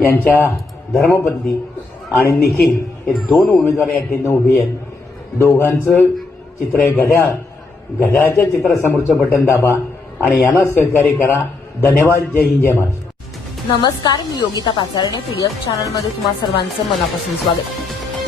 यांच्या धर्मपत्नी आणि निखिल हे दोन उमेदवार या ठिकाणी उभी आहेत. दोघांचं चित्र आहे. घड्याळ. घड्याळाच्या चित्रासमोरचं बटन दाबा आणि यांना सहकार्य करा. धन्यवाद. जय हिंद जय महाराष्ट्र. नमस्कार मी योगिता पाचारणे पीडीएफ चॅनलमध्ये तुम्हा सर्वांचं मनापासून स्वागत.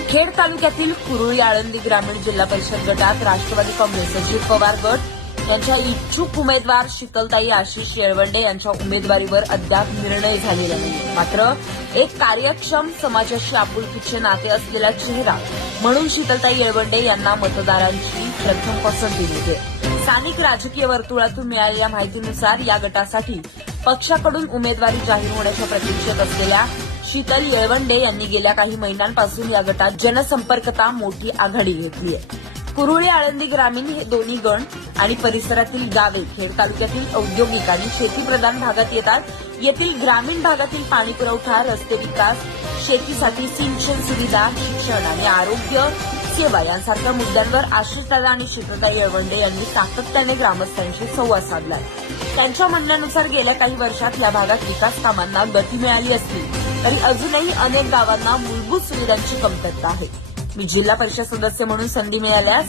खेड तालुक्यातील कुरुळी आळंदी ग्रामीण जिल्हा परिषद गटात राष्ट्रवादी काँग्रेस अजित पवार गट त्यांच्या इच्छुक उमेदवार शीतलताई आशिष येळवंडे यांच्या उमेदवारीवर अद्याप निर्णय झालेला नाही. मात्र एक कार्यक्षम समाजाशी आपुलकीचे नाते असलेला चेहरा म्हणून शीतलताई येळवंडे यांना मतदारांची प्रथम पसंती मिळते. स्थानिक राजकीय वर्तुळातून मिळालेल्या माहितीनुसार या गटासाठी पक्षाकडून उमेदवारी जाहीर होण्याच्या प्रतीक्षेत असलेल्या शीतल येळवंडे यांनी गेल्या काही महिन्यांपासून या गटात जनसंपर्कता मोठी आघाडी घेतली आहे. कुरुळी आळंदी ग्रामीण हे दोन्ही गण आणि परिसरातील गावे खेड तालुक्यातील औद्योगिक आणि शेतीप्रधान भागात येतात. येथील ग्रामीण भागातील पाणी पुरवठा रस्ते विकास शेतीसाठी सिंचन सुविधा शिक्षण आणि आरोग्य सेवा यांसारख्या मुद्द्यांवर आशिषदादा आणि शीतलता येळवंडे यांनी सातत्याने ग्रामस्थांशी संवाद साधला. त्यांच्या म्हणण्यानुसार गेल्या काही वर्षात या भागात विकास कामांना गती मिळाली असली तरी अजूनही अनेक गावांना मूलभूत सुविधांची कमतरता आहे. मी जिल्हा परिषद सदस्य म्हणून संधी मिळाल्यास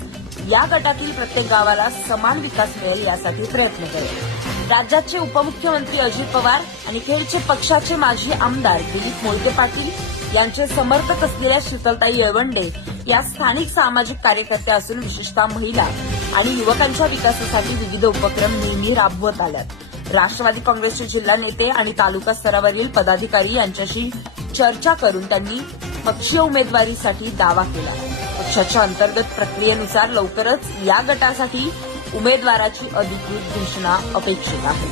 या गटातील प्रत्येक गावाला समान विकास मिळेल यासाठी प्रयत्न करेल राज्याचे उपमुख्यमंत्री अजित पवार आणि खेडचे पक्षाचे माजी आमदार दिलीप मोहिते पाटील यांचे समर्थक असलेल्या शीतलताई येळवंडे या स्थानिक सामाजिक कार्यकर्त्या असून विशेषतः महिला आणि युवकांच्या विकासासाठी विविध उपक्रम नेहमी राबवत आल्यात. राष्ट्रवादी काँग्रेसचे जिल्हा नेते आणि तालुका स्तरावरील पदाधिकारी यांच्याशी चर्चा करून त्यांनी पक्षीय उमेदवारीसाठी दावा केला. पक्षाच्या अंतर्गत प्रक्रियेनुसार लवकरच या गटासाठी उमेदवाराची अधिकृत घोषणा अपेक्षित आहे.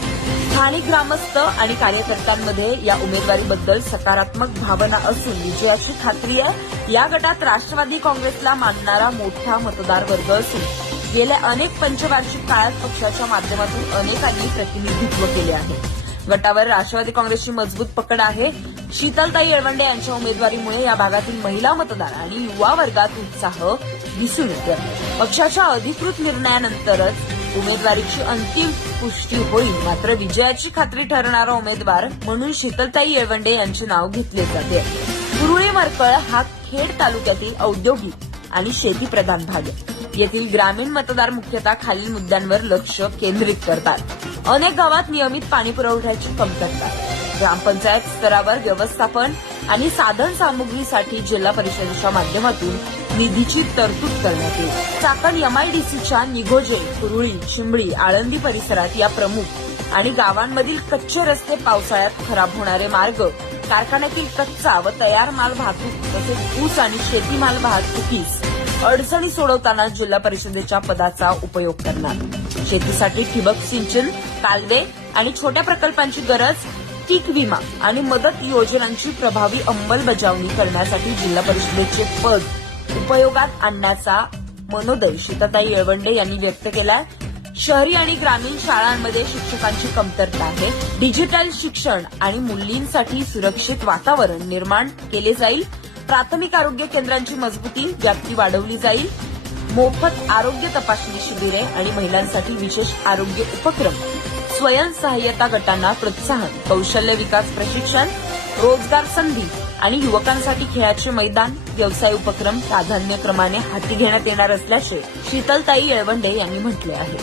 स्थानिक ग्रामस्थ आणि कार्यकर्त्यांमध्ये या उमेदवारीबद्दल सकारात्मक भावना असून विजयाची खात्री आहे या गटात राष्ट्रवादी काँग्रेसला मानणारा मोठा मतदार वर्ग असून गेल्या अनेक पंचवार्षिक काळात पक्षाच्या माध्यमातून अनेकांनी प्रतिनिधित्व केले आहे. गटावर राष्ट्रवादी काँग्रेसची मजबूत पकड आहे शीतलताई येळवंडे यांच्या उमेदवारीमुळे या भागातील महिला मतदार आणि युवा वर्गात उत्साह दिसून येतो पक्षाच्या अधिकृत निर्णयानंतरच उमेदवारीची अंतिम पुष्टी होईल. मात्र विजयाची खात्री ठरणारा उमेदवार म्हणून शीतलताई येळवंडे यांचे नाव घेतले जाते. कुरुळे मरकळ हा खेड तालुक्यातील औद्योगिक आणि शेतीप्रधान भाग येथील ग्रामीण मतदार मुख्यतः खालील मुद्द्यांवर लक्ष केंद्रित करतात. अनेक गावात नियमित पाणी पुरवठ्याची कमतरता ग्रामपंचायत स्तरावर व्यवस्थापन आणि साधन सामुग्रीसाठी जिल्हा परिषदेच्या माध्यमातून निधीची तरतूद करण्यात येईल. चाकण एमआयडीसीच्या निघोजे कुरुळी शिंबळी आळंदी परिसरात या प्रमुख आणि गावांमधील कच्चे रस्ते पावसाळ्यात खराब होणारे मार्ग कारखान्यातील कच्चा व तयार माल वाहतूक तसेच ऊस आणि शेतीमाल वाहतुकीस अडचणी सोडवताना जिल्हा परिषदेच्या पदाचा उपयोग करणार. शेतीसाठी ठिबक सिंचन कालवे आणि छोट्या प्रकल्पांची गरज पीक विमा आणि मदत योजनांची प्रभावी अंमलबजावणी करण्यासाठी जिल्हा परिषदेचे पद उपयोगात आणण्याचा मनोदय शीतताई येळवंडे यांनी व्यक्त केलाय. शहरी आणि ग्रामीण शाळांमध्ये शिक्षकांची कमतरता आहे. डिजिटल शिक्षण आणि मुलींसाठी सुरक्षित वातावरण निर्माण केले जाईल. प्राथमिक आरोग्य केंद्रांची मजबूती व्याप्ती वाढवली जाईल. मोफत आरोग्य तपासणी शिबिरे आणि महिलांसाठी विशेष आरोग्य उपक्रम स्वयंसहाय्यता गटांना प्रोत्साहन कौशल्य विकास प्रशिक्षण रोजगार संधी आणि युवकांसाठी खेळाचे मैदान व्यवसाय उपक्रम प्राधान्यक्रमाने हाती घेण्यात येणार असल्याचे शीतलताई येळवंडे यांनी म्हटले आहे.